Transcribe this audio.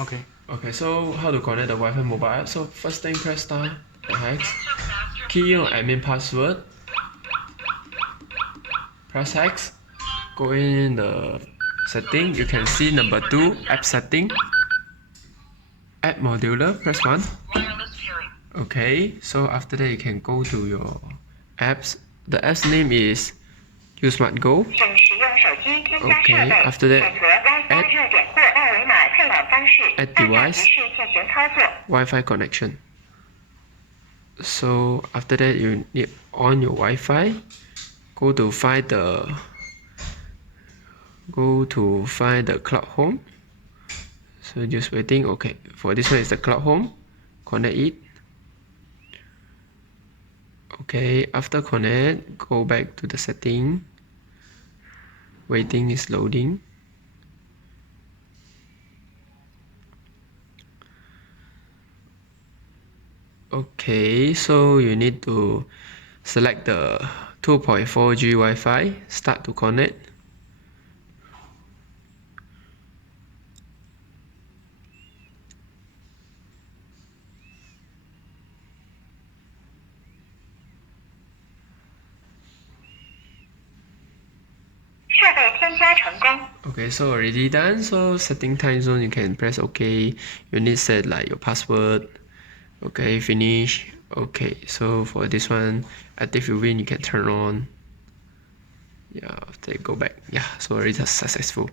Okay, so how to connect the Wi-Fi mobile app? So first thing, press star, hex, key on admin password, press hex, go in the setting, you can see number 2, app setting, app modular, press 1. Okay, so after that you can go to your apps. The app's name is USmartGo. Okay, after that add device, Wi-Fi connection. So after that you need on your Wi-Fi, go to find the cloud home. So just waiting. Okay, for this one is the cloud home, connect it. Okay, after connect, go back to the setting. Waiting is loading. Okay, so you need to select the 2.4G Wi-Fi, start to connect. Okay, so already done. So setting time zone, you can press OK. You need to set like your password. Okay, finish. Okay, so for this one, active UV you can turn on. Yeah, after go back. Yeah, so already successful.